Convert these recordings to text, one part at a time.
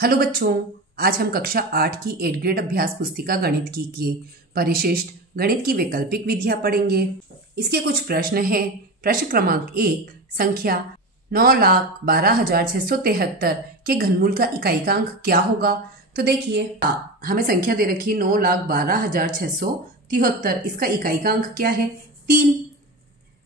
Hello बच्चों, आज हम कक्षा 8 की 8 ग्रेड अभ्यास पुस्तिका गणित की परिशिष्ट गणित की वैकल्पिक विधियां पढ़ेंगे। इसके कुछ प्रश्न हैं। प्रश्न क्रमांक 1, संख्या 9,12,673 के घनमूल का इकाईकांक क्या होगा। तो देखिए, हमें संख्या दे रखी है 9,12,673। इसका इकाईकांक क्या है? 3।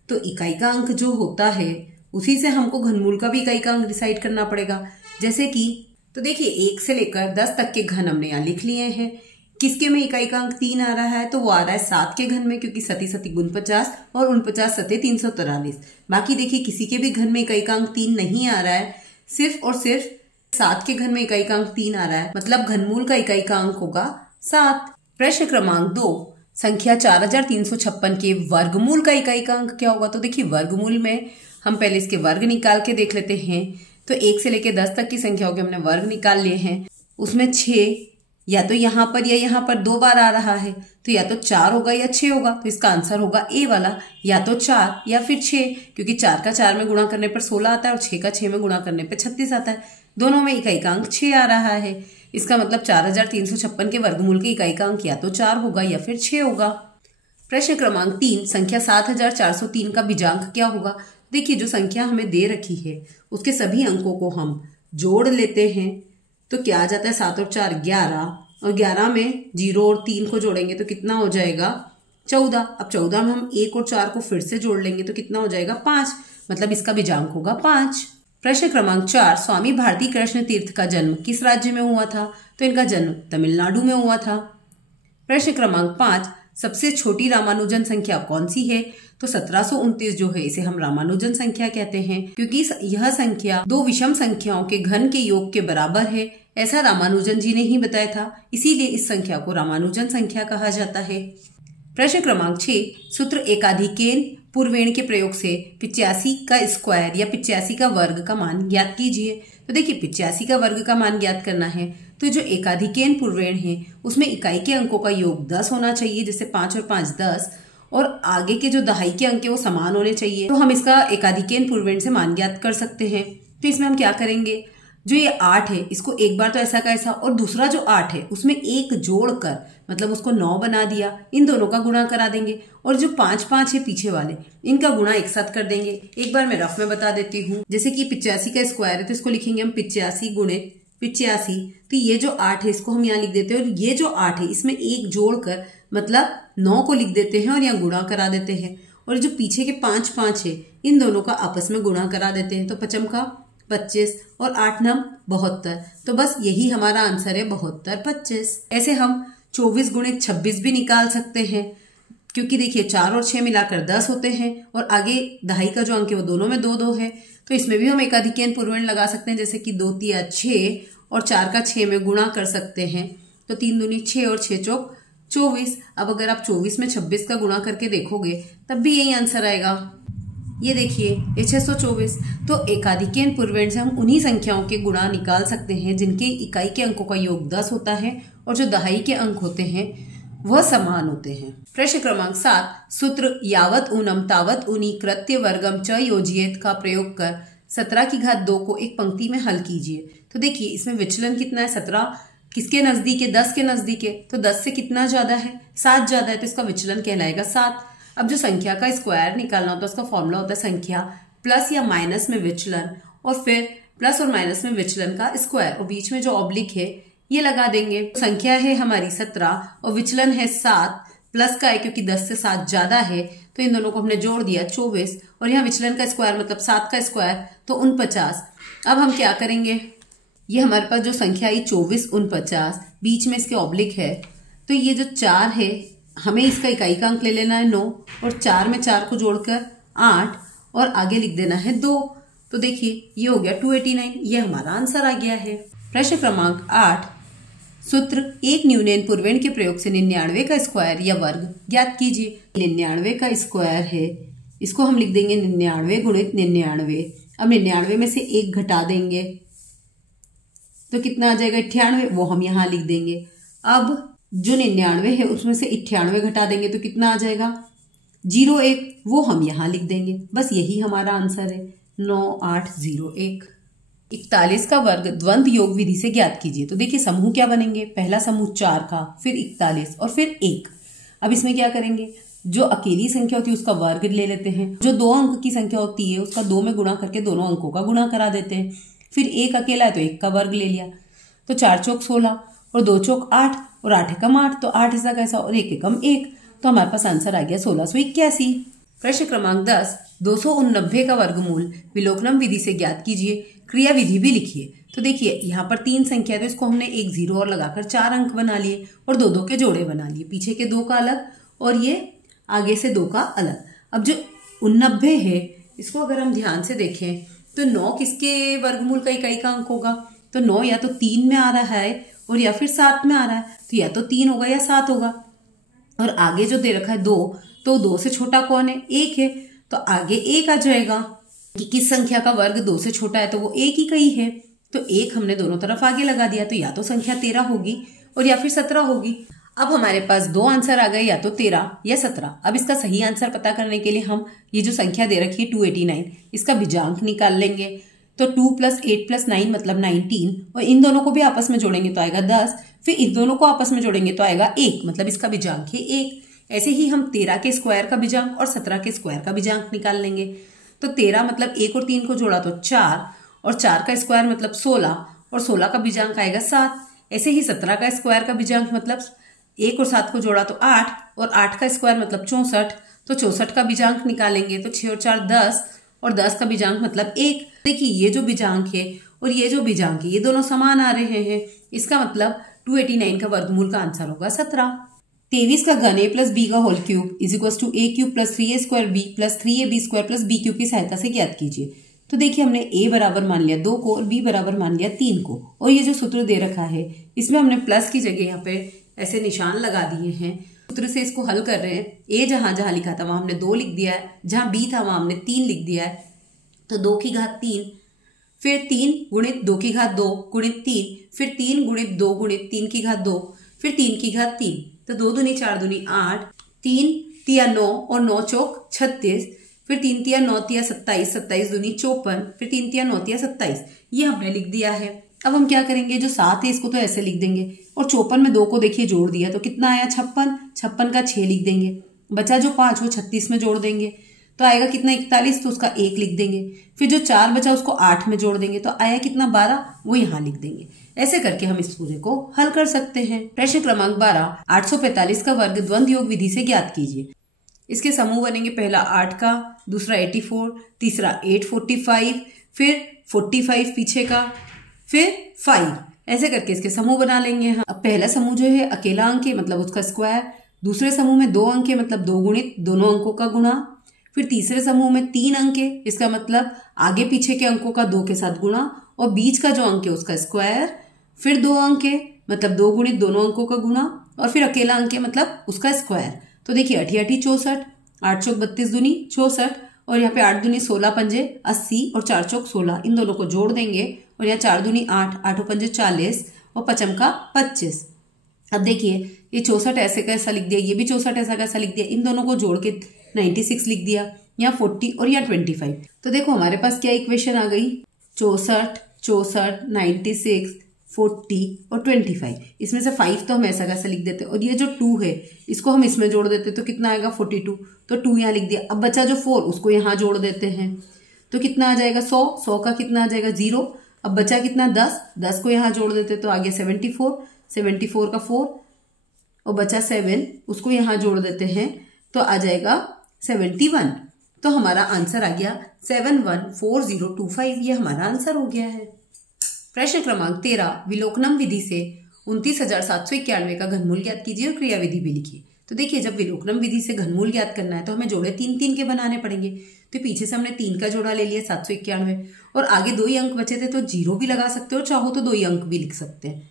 तो इकाईकांक जो होता है उसी से हमको घनमूल का भी इकाईकांक डिसाइड करना पड़ेगा। जैसे कि तो देखिए, 1 से लेकर 10 तक के घन हमने यहाँ लिख लिए हैं। किसके में इकाईकांक 3 आ रहा है? तो वो आ रहा है 7 के घन में, क्योंकि सती सती गुण 50 और 49 सते 343। बाकी देखिए, किसी के भी घन में इकाईकांक 3 नहीं आ रहा है, सिर्फ और सिर्फ 7 के घन में इकाईकांक 3 आ रहा है, मतलब घनमूल का इकाईकांक होगा 7। प्रश्न क्रमांक 2, संख्या 4356 के वर्गमूल का इकाईकांक क्या होगा। तो देखिए, वर्गमूल में हम पहले इसके वर्ग निकाल के देख लेते हैं। तो 1 से लेकर 10 तक की संख्याओं के हमने वर्ग निकाल लिए हैं। उसमें 6 या तो यहाँ पर या यहाँ पर 2 बार आ रहा है, तो या तो 4 होगा या 6 होगा। तो इसका आंसर होगा ए वाला, या तो 4 या फिर 6, क्योंकि 4 का 4 में गुणा करने पर 16 आता है और 6 का 6 में गुणा करने पर 36 आता है। दोनों में इकाईकांक 6 आ रहा है। इसका मतलब 4356 के वर्गमूल के इकाईकांक या तो 4 होगा या फिर 6 होगा। प्रश्न क्रमांक 3, संख्या 7403 का बीजांक क्या होगा। देखिए, जो संख्या हमें दे रखी है उसके सभी अंकों को हम जोड़ लेते हैं तो क्या आ जाता है? 7 और 4 11, और 11 में 0 और 3 को जोड़ेंगे तो कितना हो जाएगा? 14। अब 14 में हम 1 और 4 को फिर से जोड़ लेंगे तो कितना हो जाएगा? 5। मतलब इसका बीजांक होगा 5। प्रश्न क्रमांक 4, स्वामी भारती कृष्ण तीर्थ का जन्म किस राज्य में हुआ था। तो इनका जन्म तमिलनाडु में हुआ था। प्रश्न क्रमांक 5, सबसे छोटी रामानुजन संख्या कौन सी है। तो 1729 जो है इसे हम रामानुजन संख्या कहते हैं, क्योंकि यह संख्या दो विषम संख्याओं के घन के योग के बराबर है, ऐसा रामानुजन जी ने ही बताया था। इसीलिए इस संख्या को रामानुजन संख्या कहा जाता है। प्रश्न क्रमांक 6, सूत्र एकाधिकेन पूर्वेण के प्रयोग से 85 का स्क्वायर या 85 का वर्ग का मान ज्ञात कीजिए। तो देखिए, 85 का वर्ग का मान ज्ञात करना है तो जो एकाधिकेन पूर्वेण है उसमें इकाई के अंकों का योग 10 होना चाहिए, जैसे 5 और 5 10, और आगे के जो दहाई के अंक है वो समान होने चाहिए। तो हम इसका एकाधिकेन पूर्वेण से मान ज्ञात कर सकते हैं। तो इसमें हम क्या करेंगे, जो ये 8 है इसको एक बार तो ऐसा का ऐसा, और दूसरा जो 8 है उसमें 1 जोड़कर मतलब उसको 9 बना दिया, इन दोनों का गुणा करा देंगे। और जो 5 5 है पीछे वाले, इनका गुणा एक साथ कर देंगे। एक बार मैं रफ में बता देती हूँ। जैसे कि 85 का स्क्वायर है तो इसको लिखेंगे हम 85 गुणित 85। तो ये जो 8 है इसको हम यहाँ लिख देते हैं, और ये जो 8 है इसमें 1 जोड़कर मतलब 9 को लिख देते हैं और यहाँ गुणा करा देते हैं। और जो पीछे के 5 5 है इन दोनों का आपस में गुणा करा देते हैं। तो 5 का 25 और 8 9 72। तो बस यही हमारा आंसर है, 72 25। ऐसे हम 24 गुणित 26 भी निकाल सकते हैं, क्योंकि देखिए 4 और 6 मिलाकर 10 होते हैं, और आगे दहाई का जो अंक है वो दोनों में 2 2 है। तो इसमें भी हम एकाधिकेन पूर्वेण लगा सकते हैं, जैसे कि 2 3 6 और 4 का 6 में गुणा कर सकते हैं। तो 3 दूनी 6 और 6 चौक 24। अब अगर आप 24 में 26 का गुणा करके देखोगे तब भी यही आंसर आएगा। ये देखिए, ये 624। तो एकाधिकेन पूर्वेण से हम उन्हीं संख्याओं के गुणा निकाल सकते हैं जिनके इकाई के अंकों का योग 10 होता है और जो दहाई के अंक होते हैं वह समान होते हैं। प्रश्न क्रमांक 7, सूत्र यावत ऊनम तावत ऊनी कृत्य वर्गम च योजियेत का प्रयोग कर 17 की घात 2 को एक पंक्ति में हल कीजिए। तो देखिए, इसमें विचलन कितना है? 17 किसके नजदीक है? 10 के नजदीक है। तो 10 से कितना ज्यादा है? 7 ज्यादा है, तो इसका विचलन कहलाएगा 7। अब जो संख्या का स्क्वायर निकालना होता है उसका फॉर्मूला होता है संख्या प्लस या माइनस में विचलन, और फिर प्लस और माइनस में विचलन का स्क्वायर, और बीच में जो ऑब्लिक है ये लगा देंगे। संख्या है हमारी 17 और विचलन है 7, प्लस का है क्योंकि 10 से 7 ज्यादा है, तो इन दोनों को हमने जोड़ दिया 24, और यहाँ विचलन का स्क्वायर मतलब 7 का स्क्वायर तो 49। अब हम क्या करेंगे, ये हमारे पास जो संख्या आई 24 49, बीच में इसके ऑब्लिक है, तो ये जो 4 है हमें इसका इकाईकांक ले लेना है 9, और 4 में 4 को जोड़कर 8, और आगे लिख देना है 2। तो देखिए, ये हो गया 289। ये हमारा आंसर आ गया है। प्रश्न क्रमांक 8, सूत्र एक न्यूनेन पूर्वेण के प्रयोग से 99 का स्क्वायर या वर्ग ज्ञात कीजिए। 99 का स्क्वायर है, इसको हम लिख देंगे 99 गुणित 99। अब 99 में से 1 घटा देंगे तो कितना आ जाएगा? 98, वो हम यहाँ लिख देंगे। अब जो 99 है उसमें से 98 घटा देंगे तो कितना आ जाएगा? 01, वो हम यहाँ लिख देंगे। बस यही हमारा आंसर है, 9801। 41 का वर्ग द्वंद योग विधि से ज्ञात कीजिए। तो देखिए समूह क्या बनेंगे, पहला समूह 4 का, फिर 41 और फिर 1। अब इसमें क्या करेंगे, जो अकेली संख्या होती है उसका वर्ग ले लेते हैं, जो 2 अंक की संख्या होती है उसका 2 में गुणा करके दोनों अंकों का गुणा करा देते हैं। फिर 1 अकेला है तो 1 का वर्ग ले लिया, तो 4 चौक 16 और 2 चौक 8 और 8 एकम 8, तो 8 ऐसा कैसा और 1 एकम 1, तो हमारे पास आंसर आ गया 1681। प्रश्न क्रमांक 10, 289 का वर्गमूल विलोकनम विधि से ज्ञात कीजिए, क्रिया विधि भी लिखिए। तो देखिए यहाँ पर 3 संख्या है तो इसको हमने एक 0 और लगाकर 4 अंक बना लिए और 2 के जोड़े बना लिए, पीछे के 2 का अलग और ये आगे से 2 का अलग। अब जो 89 है इसको अगर हम ध्यान से देखें तो 9 किसके वर्गमूल का इकाई का अंक होगा, तो 9 या तो 3 में आ रहा है और या फिर 7 में आ रहा है, तो या तो 3 होगा या 7 होगा। और आगे जो दे रखा है 2, तो 2 से छोटा कौन है, 1 है, तो आगे 1 आ जाएगा कि किस संख्या का वर्ग 2 से छोटा है, तो वो 1 ही कही है, तो 1 हमने दोनों तरफ आगे लगा दिया, तो या तो संख्या 13 होगी और या फिर 17 होगी। अब हमारे पास 2 आंसर आ गए, या तो 13 या 17। अब इसका सही आंसर पता करने के लिए हम ये जो संख्या दे रखी है 289, इसका बीजांक निकाल लेंगे। तो 2 + 8 + 9 मतलब 19, और इन दोनों को भी आपस में जोड़ेंगे तो आएगा 10, फिर इन दोनों को आपस में जोड़ेंगे तो आएगा 1, मतलब इसका बीजांक है 1। ऐसे ही हम 13 के स्क्वायर का बीजांक और 17 के स्क्वायर का बीजांक निकाल लेंगे। तो 13 मतलब 1 और 3 को जोड़ा तो 4, और 4 का स्क्वायर मतलब 16, और 16 का बीजांक आएगा 7। ऐसे ही 17 का स्क्वायर का बीजांक मतलब 1 और 7 को जोड़ा तो 8, और 8 का स्क्वायर मतलब 64, तो 64 का बीजांक निकालेंगे तो 6 और 4 10, और 10 का बीजांक मतलब 1। देखिए ये जो बीजांक है और ये जो बीजांक है ये दोनों समान आ रहे हैं, इसका मतलब 289 का वर्गमूल का आंसर होगा 17। 23 का घन a + b का whole cube = a³ + 3a² b + 3ab² + b³ की सहायता से ज्ञात कीजिए। तो देखिए हमने a बराबर मान लिया 2 को और b बराबर मान लिया 3 को, और ये जो सूत्र दे रखा है इसमें हमने प्लस की जगह यहाँ पे ऐसे निशान लगा दिए हैं। सूत्र से इसको हल कर रहे हैं। a जहां जहां लिखा था वहां हमने 2 लिख दिया है, जहां b था वहां हमने 3 लिख दिया है, तो 2 की घात 3, फिर 3 गुणित 2 की घात 2 गुणित 3, फिर 3 गुणित 2 गुणित 3 की घात 2, फिर 3 की घात 3, तो 2 दूनी 4 दूनी 8, 3 तिया 9 और 9 चौक 36, फिर 3 तिया 9 तिया 27, 27 दूनी 54, फिर 3 तिया 9 तिया 27, ये हमने लिख दिया है। अब हम क्या करेंगे, जो 7 है इसको तो ऐसे लिख देंगे, और 54 में 2 को देखिए जोड़ दिया तो कितना आया 56, 56 का 6 लिख देंगे, बचा जो 5 वो 36 में जोड़ देंगे तो आएगा कितना 41, तो उसका 1 लिख देंगे, फिर जो 4 बचा उसको 8 में जोड़ देंगे तो आया कितना 12, वो यहाँ लिख देंगे। ऐसे करके हम इस पूरे को हल कर सकते हैं। प्रश्न क्रमांक 12, 845 का वर्ग द्वंद योग विधि से ज्ञात कीजिए। इसके समूह बनेंगे, पहला 8 का, दूसरा 84, तीसरा 845, फिर 45 पीछे का, फिर 5, ऐसे करके इसके समूह बना लेंगे हम। अब पहला समूह जो है अकेला अंक है मतलब उसका स्क्वायर, दूसरे समूह में 2 अंक है मतलब 2 गुणित दोनों अंकों का गुणा, फिर तीसरे समूह में 3 अंक है, इसका मतलब आगे पीछे के अंकों का 2 के साथ गुणा, और बीच का जो अंक है उसका स्क्वायर, फिर 2 अंक है मतलब 2 गुणित दोनों अंकों का गुणा, और फिर अकेला अंक है मतलब उसका स्क्वायर। तो देखिए 8 8 64, 8 चौक 32 दूनी 64, और यहाँ पे 8 दूनी 16 पंजे 80 और 4 चौक 16, इन दोनों को जोड़ देंगे, और यहाँ 4 दूनी 8, 8 पंजे 40 और 5 का 25। अब देखिए ये 64 ऐसे कैसा लिख दिया, ये भी 64 ऐसा कैसा लिख दिया, इन दोनों को जोड़ के 96 लिख दिया, यहाँ 40 और यहाँ 25। तो देखो हमारे पास क्या इक्वेशन आ गई, 64, 64, 96, 40 और 25। इसमें से 5 तो हम ऐसा कैसा लिख देते, और ये जो 2 है इसको हम इसमें जोड़ देते तो कितना आएगा 42, तो 2 यहाँ लिख दिया। अब बचा जो 4 उसको यहाँ जोड़ देते हैं तो कितना आ जाएगा 100, 100 का कितना आ जाएगा 0। अब बचा कितना 10, 10 को यहाँ जोड़ देते तो आ गया 74, 74 का 4, और बचा 7 उसको यहाँ जोड़ देते हैं तो आ जाएगा 71। तो हमारा आंसर आ गया 714025, ये हमारा आंसर हो गया है। प्रश्न क्रमांक 13, विलोकनम विधि से 29,791 का घनमूल ज्ञात कीजिए और क्रिया विधि भी लिखिए। तो देखिए जब विलोकनम विधि से घनमूल ज्ञात करना है तो हमें जोड़े 3-3 के बनाने पड़ेंगे। तो पीछे से हमने 3 का जोड़ा ले लिया 791, और आगे 2 ही अंक बचे थे तो 0 भी लगा सकते हो, चाहो तो 2 ही अंक भी लिख सकते हैं।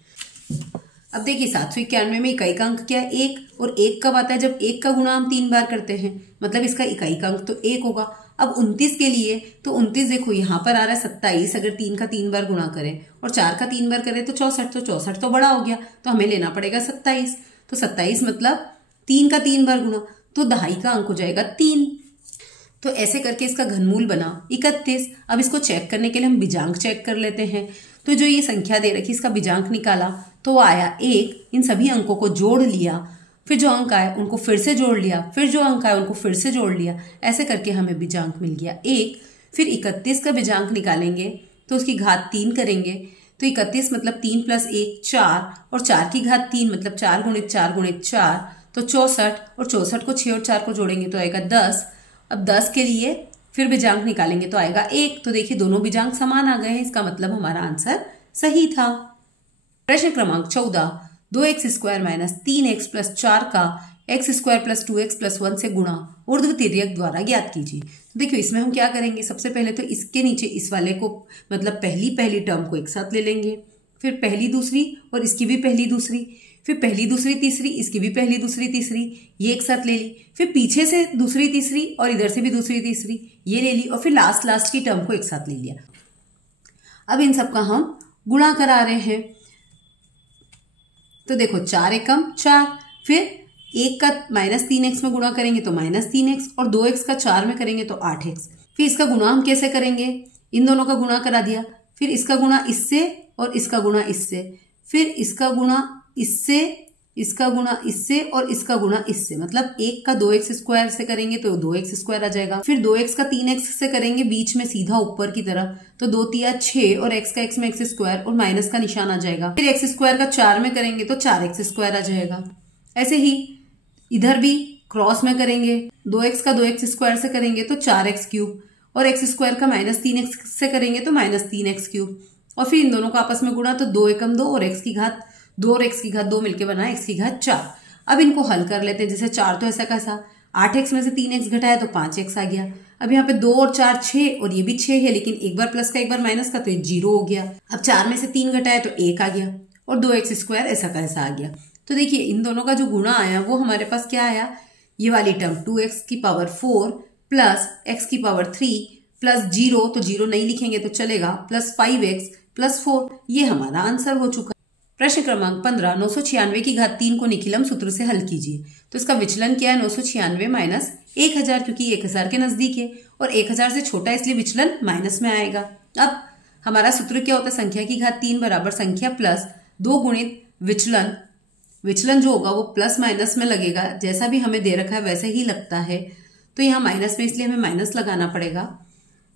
अब देखिए 791 में इकाई का अंक क्या है 1, और 1 कब आता है जब 1 का गुणा हम 3 बार करते हैं, मतलब इसका इकाई का अंक तो 1 होगा। अब 29 के लिए तो 29 देखो यहाँ पर आ रहा है 27, अगर 3 का 3 बार गुणा करें और 4 का 3 बार करें तो 64, तो 64 तो बड़ा हो गया, तो हमें लेना पड़ेगा 27। तो 27 मतलब 3 का 3 बार गुणा, तो दहाई का अंक हो जाएगा 3। तो ऐसे करके इसका घनमूल बना 31। अब इसको चेक करने के लिए हम बीजांक चेक कर लेते हैं। तो जो ये संख्या दे रखी इसका बीजांक निकाला तो वो आया 1। इन सभी अंकों को जोड़ लिया, फिर जो अंक आए उनको फिर से जोड़ लिया, फिर जो अंक आए उनको फिर से जोड़ लिया, ऐसे करके हमें बीजांक मिल गया 1। फिर 31 का बीजांक निकालेंगे तो उसकी घात 3 करेंगे। तो 31 मतलब 3 + 1 4, और 4 की घात 3 मतलब 4 × 4 × 4 तो 64, और 64 को 6 और 4 को जोड़ेंगे तो आएगा 10। अब 10 के लिए फिर बीजांक निकालेंगे तो आएगा 1। तो देखिए दोनों बीजांक समान आ गए हैं, इसका मतलब हमारा आंसर सही था। प्रश्न क्रमांक 14, 2x² - 3x + 4 का x² + 2x + 1 से गुणा ऊर्ध्व तिर्यक द्वारा ज्ञात कीजिए। तो देखियो इसमें हम क्या करेंगे, सबसे पहले तो इसके नीचे इस वाले को मतलब पहली टर्म को एक साथ ले लेंगे, फिर पहली दूसरी और इसकी भी पहली दूसरी, फिर पहली दूसरी तीसरी, इसकी भी पहली दूसरी तीसरी, ये एक साथ ले ली, फिर पीछे से दूसरी तीसरी और इधर से भी दूसरी तीसरी ये ले ली, और फिर लास्ट की टर्म को एक साथ ले लिया। अब इन सब का हम गुणा करा रहे हैं। तो देखो 4 एकम 4, फिर 1 का -3x में गुणा करेंगे तो -3x, और 2x का 4 में करेंगे तो 8x। फिर इसका गुणा हम कैसे करेंगे, इन दोनों का गुणा करा दिया, फिर इसका गुणा इससे और इसका गुणा इससे, फिर इसका गुणा इससे, इसका गुणा इससे और इसका गुणा इससे, मतलब 1 का 2x² से करेंगे तो 2x² आ जाएगा। फिर 2x का 3x से करेंगे बीच में सीधा ऊपर की तरफ तो 2 × 3 = 6, और x का x में x² और माइनस का निशान आ जाएगा। फिर x² का 4 में करेंगे तो 4x² आ जाएगा। ऐसे ही इधर भी क्रॉस में करेंगे, 2x का 2x² से करेंगे तो 4x³ और x² का -3x से करेंगे तो -3x³, और फिर इन दोनों का आपस में गुणा तो 2 एकम 2 और x की घात 2 और x की घात 2 मिलकर बना x की घात 4। अब इनको हल कर लेते हैं। जैसे 4 तो ऐसा कैसा, 8x में से 3x घटाया तो 5x आ गया। अब यहाँ पे 2 और 4 6, और ये भी 6 है, लेकिन एक बार प्लस का एक बार माइनस का तो ये 0 हो गया। अब 4 में से 3 घटाया तो 1 आ गया, और 2x² ऐसा का ऐसा आ गया। तो देखिए इन दोनों का जो गुणा आया वो हमारे पास क्या आया, ये वाली term 2x⁴ plus x⁴ plus 0, तो 0 नहीं लिखेंगे तो चलेगा, प्लस 5x + 4, ये हमारा आंसर हो चुका। प्रश्न क्रमांक 15, 996 की घात 3 को निखिलम सूत्र से हल कीजिए। तो इसका विचलन क्या है, 996 - 1000, क्योंकि 1000 के नजदीक है और 1000 से छोटा इसलिए विचलन माइनस में आएगा। अब हमारा सूत्र क्या होता है, संख्या की घात 3 बराबर संख्या प्लस 2 गुणित विचलन। विचलन जो होगा वो प्लस माइनस में लगेगा, जैसा भी हमें दे रखा है वैसे ही लगता है, तो यहाँ माइनस में इसलिए हमें माइनस लगाना पड़ेगा।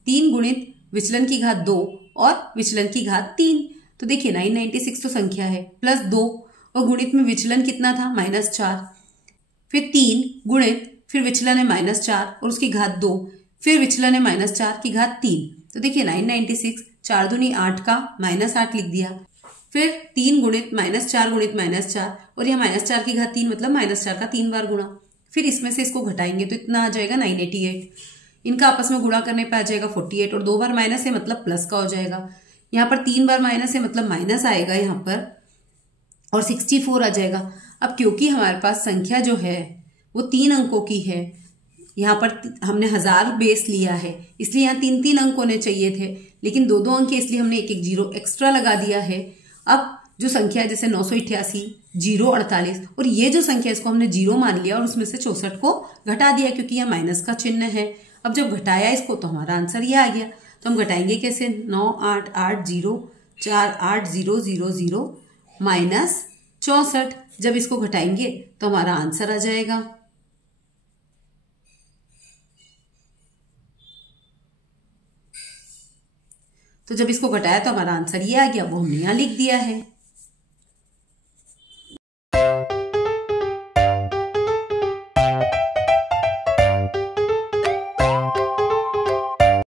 3 गुणित विचलन की घात 2 और विचलन की घात 3, तो देखिए 996 तो संख्या है, प्लस 2 और गुणित में विचलन कितना था -4, फिर 3 गुणित फिर विचलन है -4 और उसकी घात 2, फिर विचलन है -4 की घात 3। तो देखिए 996 4 दूनी 8 का -8 लिख दिया, फिर 3 गुणित -4 गुणित -4, और यह -4 की घात 3 मतलब -4 का 3 बार गुणा, फिर इसमें से इसको घटाएंगे तो इतना आ जाएगा 988। इनका आपस में गुणा करने पे आ जाएगा 48, और 2 बार माइनस है मतलब प्लस का हो जाएगा। यहाँ पर 3 बार माइनस है मतलब माइनस आएगा यहाँ पर, और 64 आ जाएगा। अब क्योंकि हमारे पास संख्या जो है वो 3 अंकों की है, यहाँ पर हमने 1000 बेस लिया है, इसलिए यहाँ 3 अंक होने चाहिए थे, लेकिन 2 अंक है इसलिए हमने एक 0 एक्स्ट्रा लगा दिया है। अब जो संख्या है जैसे 988, 048, और ये जो संख्या इसको हमने 0 मान लिया और उसमें से 64 को घटा दिया क्योंकि यह माइनस का चिन्ह है। अब जब घटाया इसको तो हमारा आंसर ये आ गया। तो हम घटाएंगे कैसे, 988048000 माइनस 64, जब इसको घटाएंगे तो हमारा आंसर आ जाएगा। तो जब इसको घटाया तो हमारा आंसर ये आ गया, वो हमने यहाँ लिख दिया है।